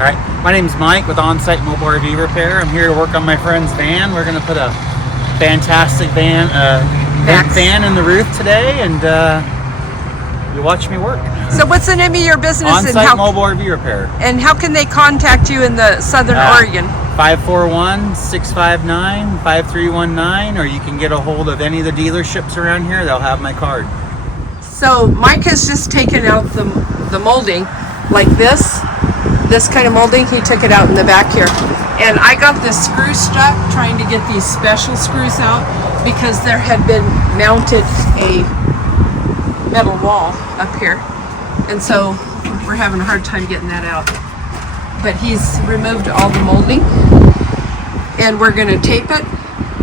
Alright, my name is Mike with On-Site Mobile RV Repair. I'm here to work on my friend's van. We're going to put a fantastic van in the roof today, and you watch me work. So what's the name of your business? On-Site Mobile RV Repair. And how can they contact you in the Southern Oregon? 541-659-5319, or you can get a hold of any of the dealerships around here. They'll have my card. So Mike has just taken out the molding like this kind of molding. He took it out in the back here, and I got the screw stuck trying to get these special screws out because there had been mounted a metal wall up here, and so we're having a hard time getting that out. But he's removed all the molding, and we're going to tape it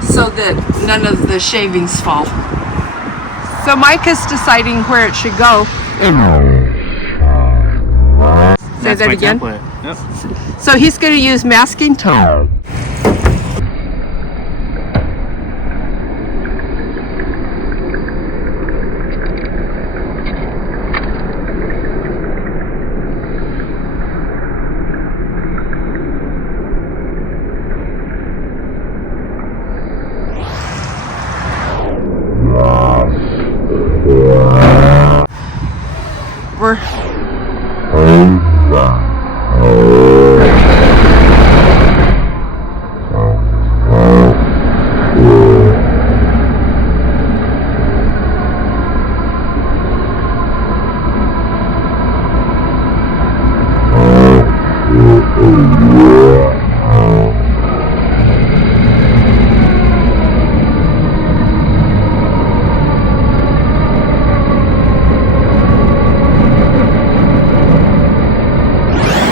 so that none of the shavings fall. So Mike is deciding where it should go. Say that again. Yep. So he's going to use masking tape.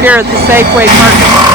Here at the Safeway parking lot.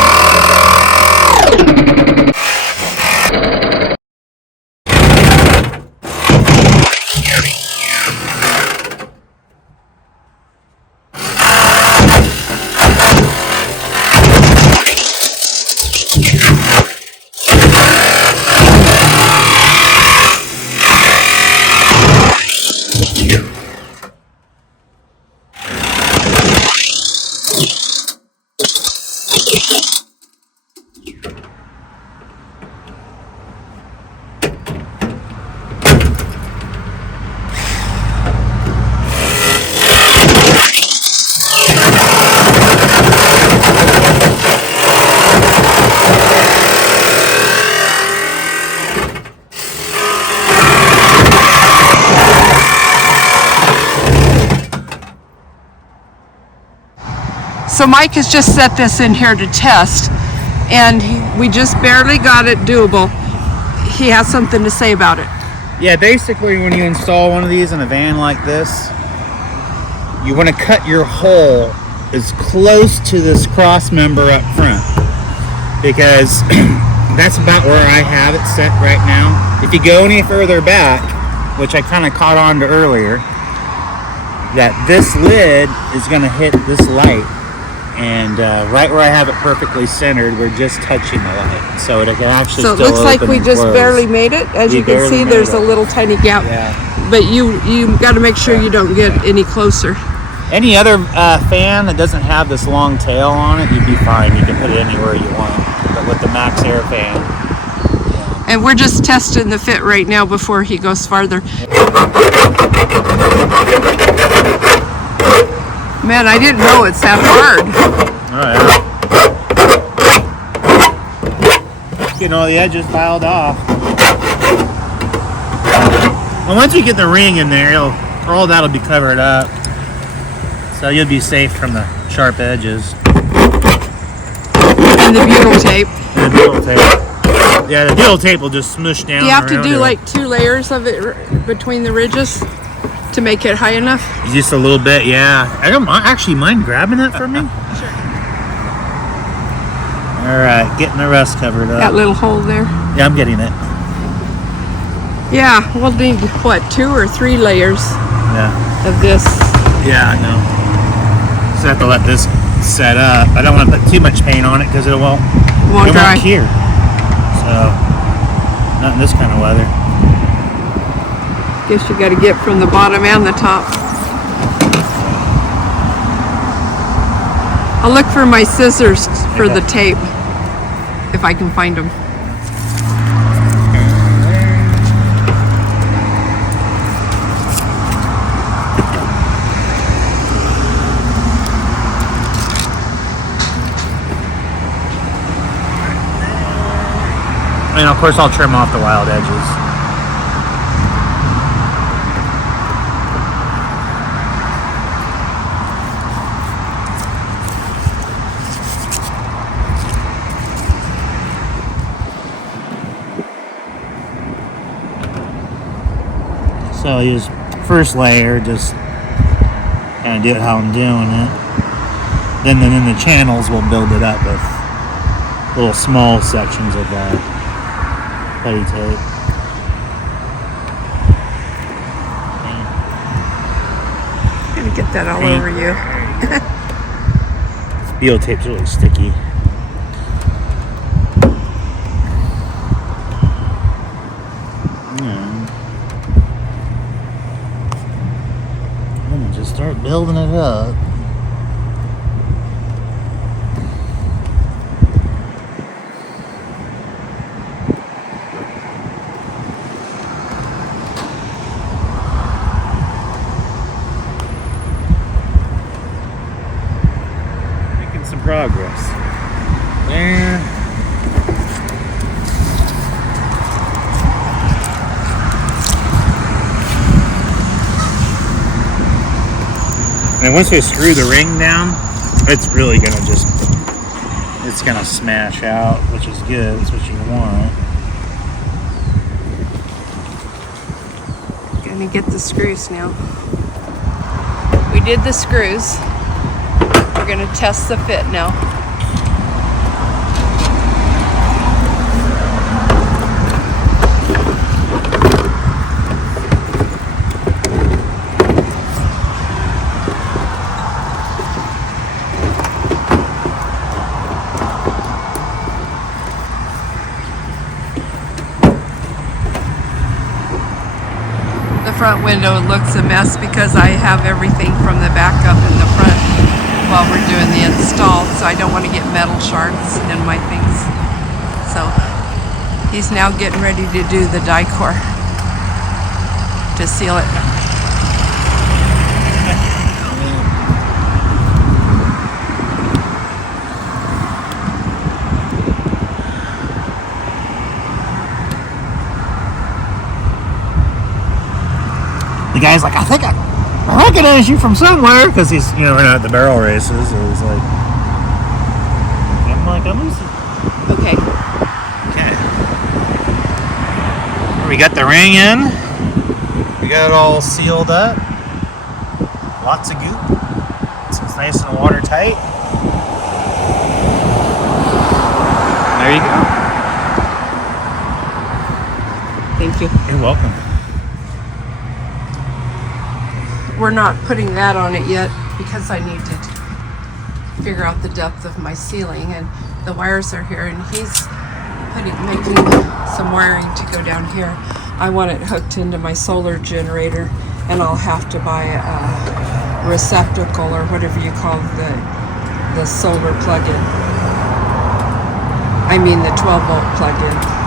So Mike has just set this in here to test, and we just barely got it doable. He has something to say about it. Yeah, basically when you install one of these in a van like this, you want to cut your hole as close to this cross member up front, because that's about where I have it set right now. If you go any further back, which I kind of caught on to earlier, that this lid is going to hit this light. And right where I have it perfectly centered, we're just touching the light, so it can actually. So it looks like we just barely made it. As you can see, there's a little tiny gap. Yeah. But you got to make sure you don't get any closer. Any other fan that doesn't have this long tail on it, you'd be fine. You can put it anywhere you want. But with the MaaxAir fan. And we're just testing the fit right now before he goes farther. Man, I didn't know it's that hard. Oh yeah. Getting all the edges filed off. Well, once you get the ring in there, all that'll be covered up. So you'll be safe from the sharp edges. And the butyl tape. And the butyl tape. Yeah, the butyl tape will just smush down. Do you have to do like 2 layers of it between the ridges to make it high enough? Just a little bit, yeah. I don't actually mind grabbing that for me. Sure. All right, getting the rest covered up. That little hole there. Yeah, I'm getting it. Yeah, we'll need what, 2 or 3 layers of this. Yeah, I know. So I have to let this set up. I don't want to put too much paint on it because it won't dry. Cure. So, not in this kind of weather. Guess you got to get from the bottom and the top. I'll look for my scissors for Okay. the tape, if I can find them. And of course I'll trim off the wild edges. So I'll use first layer, just kind of do it how I'm doing it. Then in the channels we'll build it up with little small sections of putty tape. I'm gonna get that all over you. This BO tape's really sticky. And just start building it up. Some progress there. And once we screw the ring down, it's really gonna it's gonna smash out, which is good. That's what you want. Gonna get the screws now. We did the screws. We're gonna test the fit now. The front window looks a mess because I have everything from the back up in the front while we're doing the install, so I don't want to get metal shards in my things. So he's now getting ready to do the die-core to seal it. The guy's like, I think I recognize you from somewhere, because he's, we're not at the barrel races, so he's like, I'm like, I'm Lucy. Okay. Okay. We got the ring in. We got it all sealed up. Lots of goop. So it's nice and watertight. There you go. Thank you. You're welcome. We're not putting that on it yet because I need to figure out the depth of my ceiling, and the wires are here, and he's making some wiring to go down here. I want it hooked into my solar generator, and I'll have to buy a receptacle or whatever you call the solar plug-in. I mean the 12-volt plug-in.